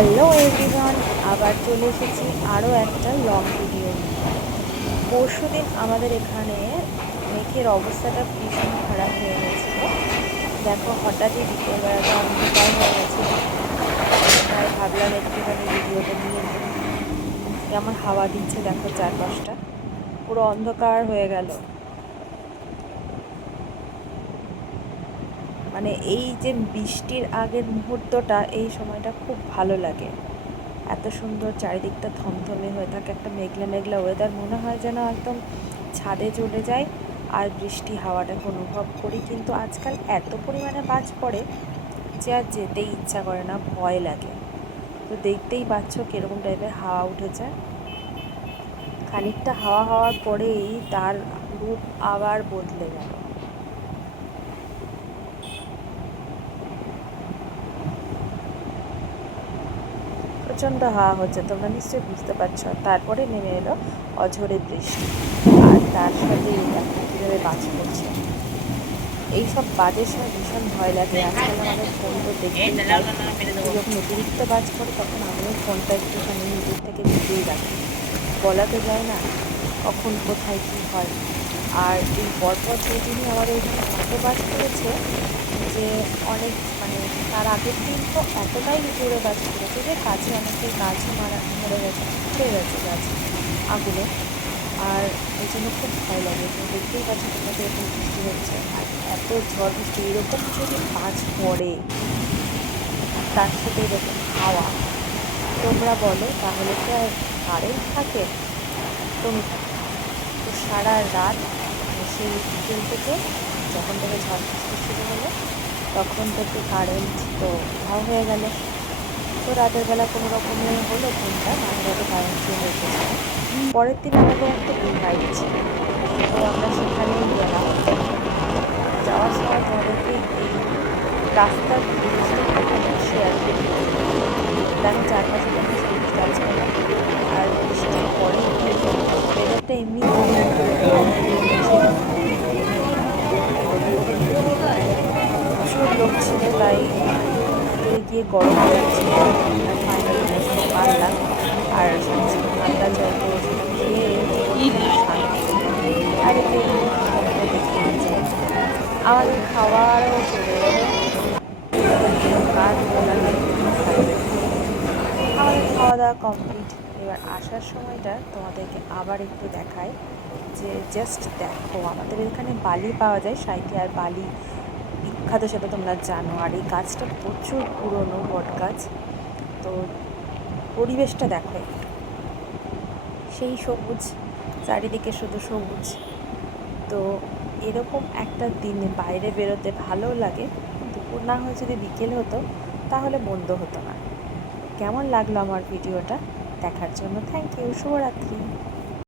Hello everyone, আবার চলে এসেছি আরও একটা লং ভিডিও নিয়ে। পরশুদিন আমাদের এখানে মেঘের অবস্থাটা ভীষণ খারাপ হয়ে গেছিলো। দেখো, হঠাৎই বিকেলবেলাটা অন্ধকার হয়ে গেছিলো, তাই ভাবলাম একটুখানি ভিডিওটা নিয়ে নিই। কেমন হাওয়া দিচ্ছে দেখো, চারপাশটা পুরো অন্ধকার হয়ে গেল। মানে এই যে বৃষ্টির আগের মুহূর্তটা, এই সময়টা খুব ভালো লাগে। এত সুন্দর চারিদিকটা থমথমে হয়ে থাকে, একটা মেঘলা মেঘলা ওয়েদার, মনে হয় যেন একদম ছাদে চলে যাই আর বৃষ্টি হাওয়াটাকে অনুভব করি। কিন্তু আজকাল এত পরিমাণে বাজ পড়ে যে আর যেতেই ইচ্ছা করে না, ভয় লাগে। তো দেখতেই পাচ্ছ কীরকম টাইপের হাওয়া উঠেছে। খানিকটা হাওয়া হওয়ার পরেই তার রূপ আবার বদলে গেল। প্রচণ্ড হাওয়া হচ্ছে, তোমরা নিশ্চয়ই বুঝতে পারছো। তারপরে নেমে এলো অঝোরে বৃষ্টি, আর তার সাথে দেখো কীভাবে বাজ পড়ছে। এইসব বাজের সময় ভীষণ ভয় লাগে। আজকাল আমাদের ফোন তো দেখতেই পাই, যখন অতিরিক্ত বাজ পড়ে তখন আমিও ফোনটা একটুখানি নিজের থেকে দূরেই রাখি। বলা তো যায় না কখন কোথায় কী হয়। আর এই পরপর দুদিনই আমাদের এখানে এত বাজ পড়েছে যে অনেক, মানে তার আগের দিন তো এতটাই জোরে বাজ পড়েছে যে গাছে, অনেকের গাছও মরে গেছে, পুড়ে গেছে গাছ আগুনে। আর এই জন্য খুব ভয় লাগে। তো দেখতেই পাচ্ছি তোমাদের এরকম বৃষ্টি হচ্ছে, আর এত ঝড় বৃষ্টি, এরকম যদি বাজ পড়ে তার সাথে এরকম হাওয়া, তোমরা বলো তাহলে কি আর কারেন্ট থাকে? একদমই থাকে না। তো সারা রাত সেই বিকেল থেকে, যখন থেকে ঝড় বৃষ্টি শুরু হলো তখন থেকে কারেন্ট তো উধাও হয়ে গেল। তো রাতের বেলা কোনো রকমে হলো ঘুমটা, মাঝে মাঝে কারেন্ট চেঞ্জ হয়েছিল। পরের দিন আমাদের একটা ইনভাইট ছিল, তো আমরা সেখানেই গেলাম। যাওয়ার সময় তোমাদেরকে এই রাস্তার জিনিসটা একটুখানি শেয়ার করি। দেখো চারপাশে কিন্তু সবুজ গাছপালা, আর বৃষ্টির পরে ওয়েদারটা এমনি প্রচুর লোক ছিল, তাই ভিতরে গিয়ে গরম লাগছিল। আমরা ফাইনালি বসতে পারলাম, আর সমস্ত ঠান্ডা জল তো খেয়ে শান্তি। আর এই যে তোমরা দেখতে পাচ্ছ আমাদের খাওয়ারও চলে এলো, কাজ বলা নেই। আমাদের খাওয়া দাওয়া কমপ্লিট। এবার আসার সময়টা তোমাদেরকে আবার একটু দেখাই, যে জাস্ট দেখো আমাদের এখানে বালি পাওয়া যায়, সাঁইথিয়া আর বালি বিখ্যাত, সেটা তোমরা জানো। আর এই গাছটা প্রচুর পুরনো বট গাছ। তো পরিবেশটা দেখো একটু, সেই সবুজ, চারিদিকে শুধু সবুজ। তো এরকম একটা দিনে বাইরে বেরোতে ভালো লাগে। দুপুর না হয়ে যদি বিকেল হতো তাহলে মন্দ হতো না। কেমন লাগলো আমার ভিডিওটা দেখার জন্য থ্যাংক ইউ। শুভরাত্রি।